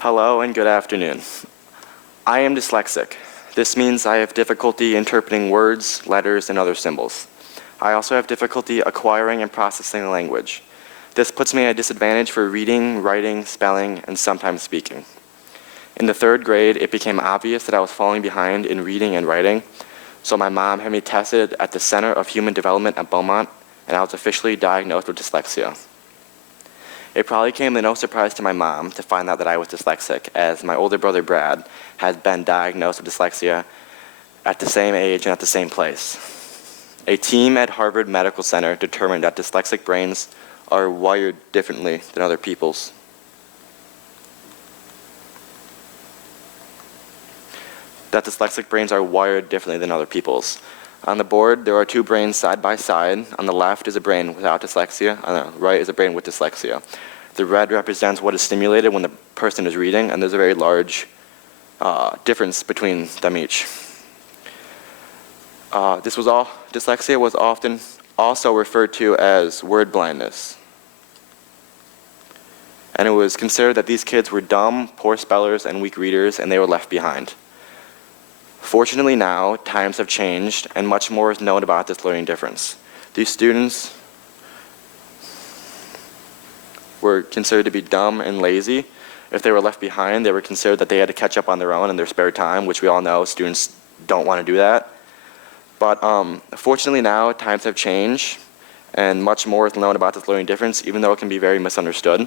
Hello and good afternoon. I am dyslexic. This means I have difficulty interpreting words, letters, and other symbols. I also have difficulty acquiring and processing a language. This puts me at a disadvantage for reading, writing, spelling, and sometimes speaking. In the 3rd grade, it became obvious that I was falling behind in reading and writing, so my mom had me tested at the Center of Human Development at Beaumont, and I was officially diagnosed with dyslexia. It probably came as no surprise to my mom to find out that I was dyslexic, as my older brother Brad had been diagnosed with dyslexia at the same age and at the same place. A team at Harvard Medical Center determined that dyslexic brains are wired differently than other people's. On the board, there are 2 brains side by side. On the left is a brain without dyslexia. On the right is a brain with dyslexia. The red represents what is stimulated when the person is reading, and there's a very large difference between them each. Dyslexia was often also referred to as word blindness. And it was considered that these kids were dumb, poor spellers, and weak readers, and they were left behind. Fortunately now, times have changed, and much more is known about this learning difference. These students were considered to be dumb and lazy. If they were left behind, they were considered that they had to catch up on their own in their spare time, which we all know students don't want to do that. But fortunately now, times have changed, and much more is known about this learning difference, even though it can be very misunderstood.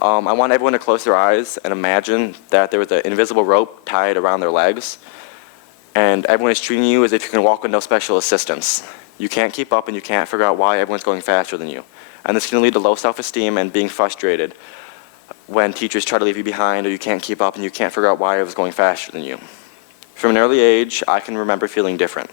I want everyone to close their eyes and imagine that there was an invisible rope tied around their legs, and everyone is treating you as if you can walk with no special assistance. You can't keep up and you can't figure out why everyone's going faster than you. And this can lead to low self-esteem and being frustrated when teachers try to leave you behind, or you can't keep up and you can't figure out why I was going faster than you. From an early age, I can remember feeling different.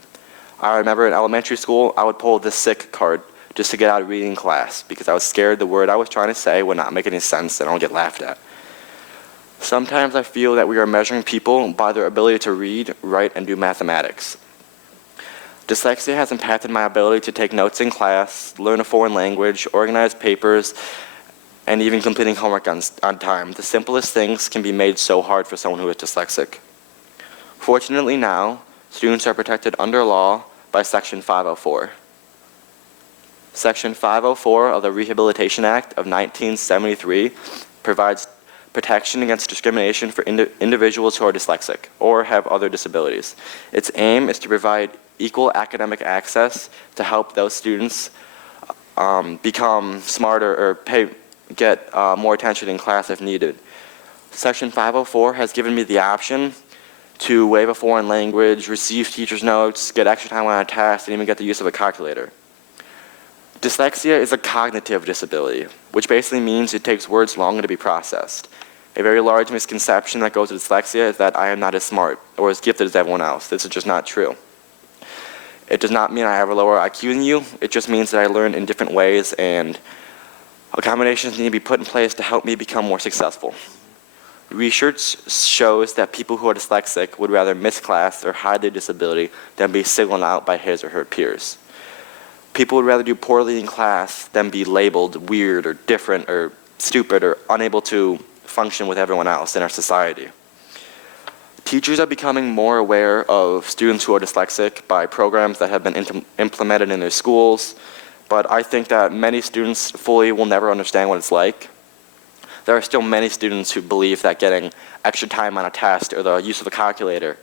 I remember in elementary school, I would pull the sick card just to get out of reading class because I was scared the word I was trying to say would not make any sense and I'll get laughed at. Sometimes I feel that we are measuring people by their ability to read, write, and do mathematics. Dyslexia has impacted my ability to take notes in class, learn a foreign language, organize papers, and even completing homework on time. The simplest things can be made so hard for someone who is dyslexic. Fortunately now, students are protected under law by Section 504. Section 504 of the Rehabilitation Act of 1973 provides protection against discrimination for individuals who are dyslexic or have other disabilities. Its aim is to provide equal academic access to help those students become smarter or get more attention in class if needed. Section 504 has given me the option to waive a foreign language, receive teacher's notes, get extra time on a test, and even get the use of a calculator. Dyslexia is a cognitive disability, which basically means it takes words longer to be processed. A very large misconception that goes with dyslexia is that I am not as smart or as gifted as everyone else. This is just not true. It does not mean I have a lower IQ than you. It just means that I learn in different ways, and accommodations need to be put in place to help me become more successful. Research shows that people who are dyslexic would rather miss class or hide their disability than be singled out by his or her peers. People would rather do poorly in class than be labeled weird or different or stupid or unable to function with everyone else in our society. Teachers are becoming more aware of students who are dyslexic by programs that have been implemented in their schools, but I think that many students fully will never understand what it's like. There are still many students who believe that getting extra time on a test or the use of a calculator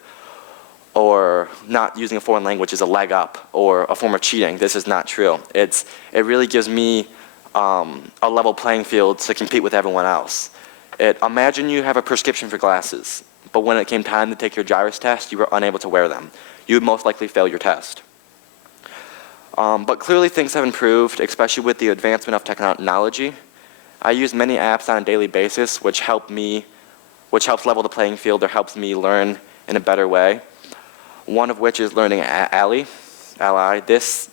or not using a foreign language is a leg up or a form of cheating. This is not true. It really gives me a level playing field to compete with everyone else. Imagine you have a prescription for glasses, but when it came time to take your gyrus test, you were unable to wear them. You would most likely fail your test. But clearly things have improved, especially with the advancement of technology. I use many apps on a daily basis which helps level the playing field or helps me learn in a better way. One of which is Learning Ally. This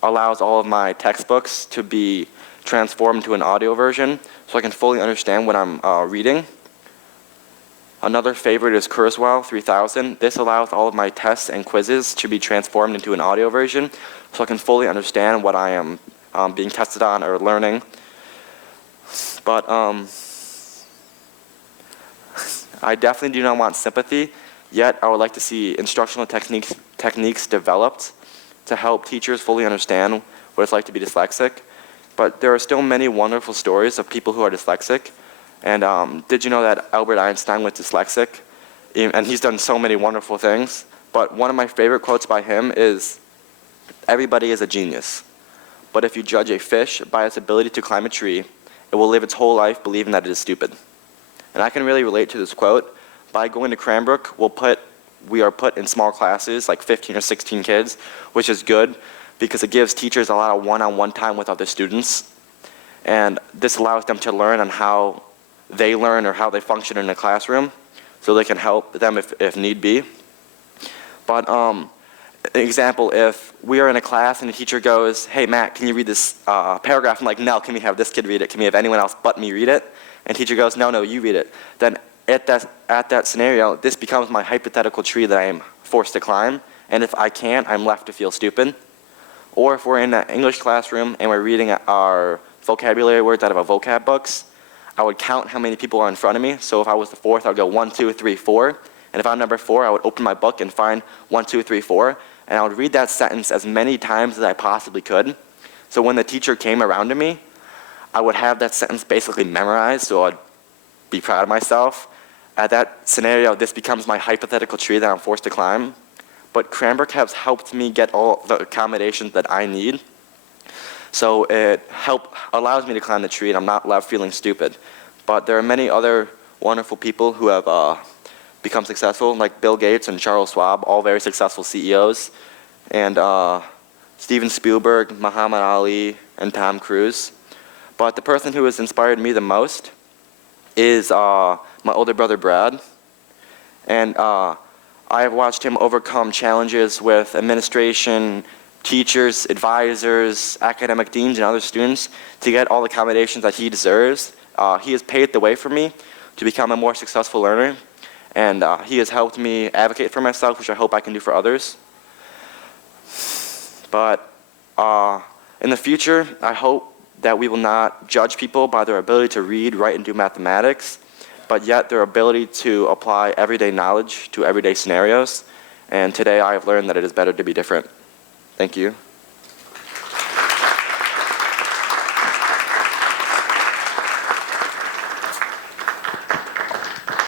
allows all of my textbooks to be transformed to an audio version so I can fully understand what I'm reading. Another favorite is Kurzweil 3000. This allows all of my tests and quizzes to be transformed into an audio version so I can fully understand what I am being tested on or learning. But I definitely do not want sympathy, yet I would like to see instructional techniques developed to help teachers fully understand what it's like to be dyslexic. But there are still many wonderful stories of people who are dyslexic. And did you know that Albert Einstein was dyslexic? And he's done so many wonderful things. But one of my favorite quotes by him is, "Everybody is a genius. But if you judge a fish by its ability to climb a tree, it will live its whole life believing that it is stupid." And I can really relate to this quote. By going to Cranbrook, we are put in small classes, like 15 or 16 kids, which is good because it gives teachers a lot of one-on-one time with other students. And this allows them to learn on how they learn or how they function in a classroom, so they can help them if need be. But example, if we are in a class and the teacher goes, "Hey Matt, can you read this paragraph?" I'm like, "No, can we have this kid read it? Can we have anyone else but me read it?" And teacher goes, "No, you read it." Then at that scenario, this becomes my hypothetical tree that I am forced to climb. And if I can't, I'm left to feel stupid. Or if we're in an English classroom and we're reading our vocabulary words out of our vocab books, I would count how many people are in front of me. So if I was the fourth, I would go 1, 2, 3, 4. And if I'm number 4, I would open my book and find 1, 2, 3, 4. And I would read that sentence as many times as I possibly could. So when the teacher came around to me, I would have that sentence basically memorized, so I'd be proud of myself. At that scenario, this becomes my hypothetical tree that I'm forced to climb. But Cranbrook has helped me get all the accommodations that I need. So it allows me to climb the tree and I'm not left feeling stupid. But there are many other wonderful people who have become successful, like Bill Gates and Charles Schwab, all very successful CEOs. And Steven Spielberg, Muhammad Ali, and Tom Cruise. But the person who has inspired me the most is my older brother Brad. And I have watched him overcome challenges with administration, teachers, advisors, academic deans, and other students to get all the accommodations that he deserves. He has paved the way for me to become a more successful learner. And he has helped me advocate for myself, which I hope I can do for others. But in the future, I hope that we will not judge people by their ability to read, write, and do mathematics, but yet their ability to apply everyday knowledge to everyday scenarios. And today I have learned that it is better to be different. Thank you.